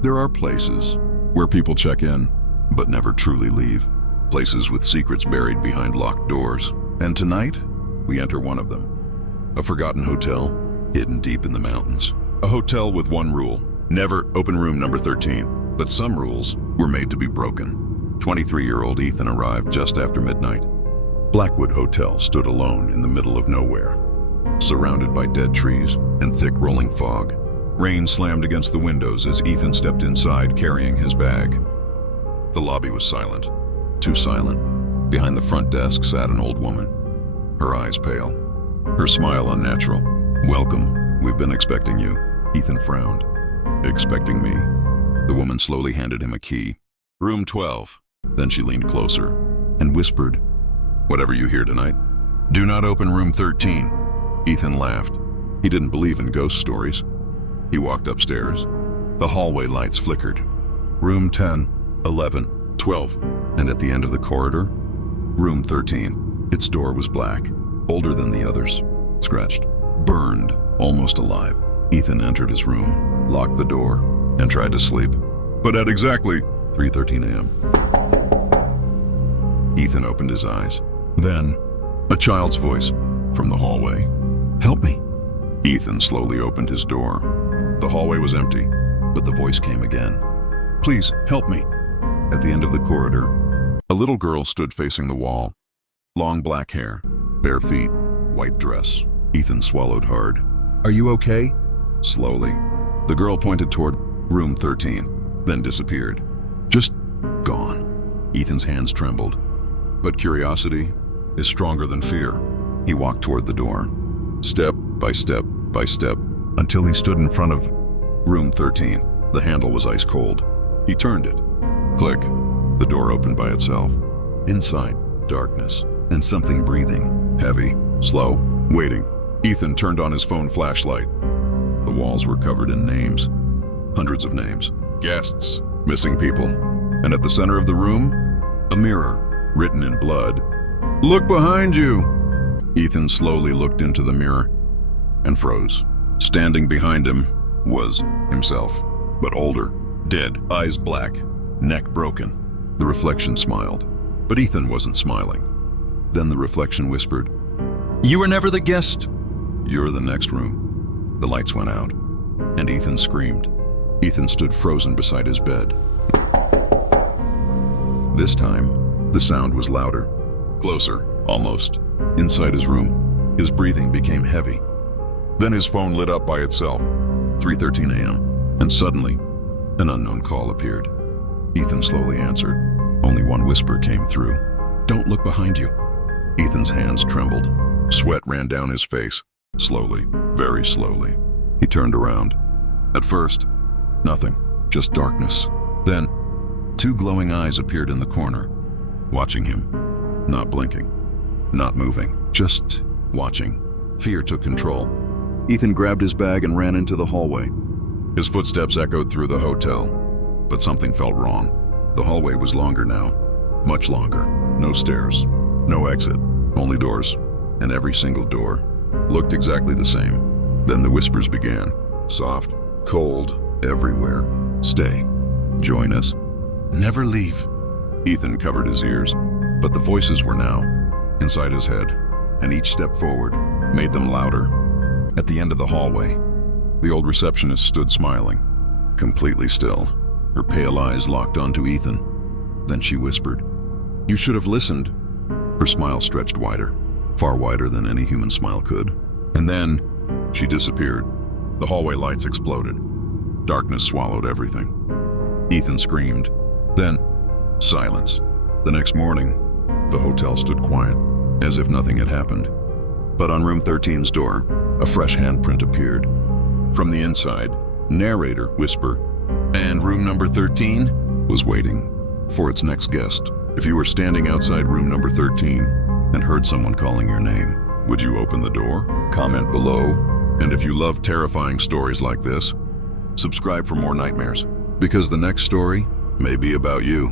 There are places where people check in, but never truly leave. Places with secrets buried behind locked doors. And tonight, we enter one of them. A forgotten hotel, hidden deep in the mountains. A hotel with one rule: never open room number 13. But some rules were made to be broken. 23-year-old Ethan arrived just after midnight. Blackwood Hotel stood alone in the middle of nowhere, surrounded by dead trees and thick rolling fog. Rain slammed against the windows as Ethan stepped inside carrying his bag. The lobby was silent, too silent. Behind the front desk sat an old woman, her eyes pale, her smile unnatural. "Welcome, we've been expecting you." Ethan frowned. "Expecting me?" The woman slowly handed him a key. "Room 12. Then she leaned closer and whispered, "Whatever you hear tonight, do not open room 13. Ethan laughed. He didn't believe in ghost stories. He walked upstairs. The hallway lights flickered. Room 10, 11, 12, and at the end of the corridor, room 13. Its door was black, older than the others, scratched, burned, almost alive. Ethan entered his room, locked the door, and tried to sleep. But at exactly 3:13 a.m., Ethan opened his eyes. Then, a child's voice from the hallway. "Help me." Ethan slowly opened his door. The hallway was empty, but the voice came again. "Please, help me." At the end of the corridor, a little girl stood facing the wall. Long black hair, bare feet, white dress. Ethan swallowed hard. "Are you okay?" Slowly. The girl pointed toward room 13, then disappeared. Just gone. Ethan's hands trembled. But curiosity is stronger than fear. He walked toward the door, step by step by step, until he stood in front of room 13. The handle was ice cold. He turned it. Click. The door opened by itself. Inside, darkness, and something breathing, heavy, slow, waiting. Ethan turned on his phone flashlight. The walls were covered in names. Hundreds of names. Guests, missing people. And at the center of the room, a mirror, written in blood. "Look behind you!" Ethan slowly looked into the mirror and froze. Standing behind him was himself, but older, dead, eyes black, neck broken. The reflection smiled, but Ethan wasn't smiling. Then the reflection whispered, "You were never the guest. You're the next room." The lights went out, and Ethan screamed. Ethan stood frozen beside his bed. This time, the sound was louder, closer, almost, inside his room. His breathing became heavy. Then his phone lit up by itself, 3:13 a.m., and suddenly, an unknown call appeared. Ethan slowly answered. Only one whisper came through. "Don't look behind you." Ethan's hands trembled. Sweat ran down his face, slowly, very slowly. He turned around. At first, nothing, just darkness. Then, two glowing eyes appeared in the corner, watching him, not blinking, not moving, just watching. Fear took control. Ethan grabbed his bag and ran into the hallway. His footsteps echoed through the hotel, but something felt wrong. The hallway was longer now, much longer. No stairs, no exit, only doors, and every single door looked exactly the same. Then the whispers began, soft, cold, everywhere. "Stay. Join us. Never leave." Ethan covered his ears, but the voices were now inside his head, and each step forward made them louder. At the end of the hallway, the old receptionist stood smiling, completely still, her pale eyes locked onto Ethan. Then she whispered, "You should have listened." Her smile stretched wider, far wider than any human smile could. And then she disappeared. The hallway lights exploded. Darkness swallowed everything. Ethan screamed. Then, silence. The next morning, the hotel stood quiet, as if nothing had happened. But on room 13's door, a fresh handprint appeared. From the inside, narrator whisper, "And room number 13 was waiting for its next guest. If you were standing outside room number 13 and heard someone calling your name, would you open the door? Comment below. And if you love terrifying stories like this, subscribe for more nightmares, because the next story may be about you."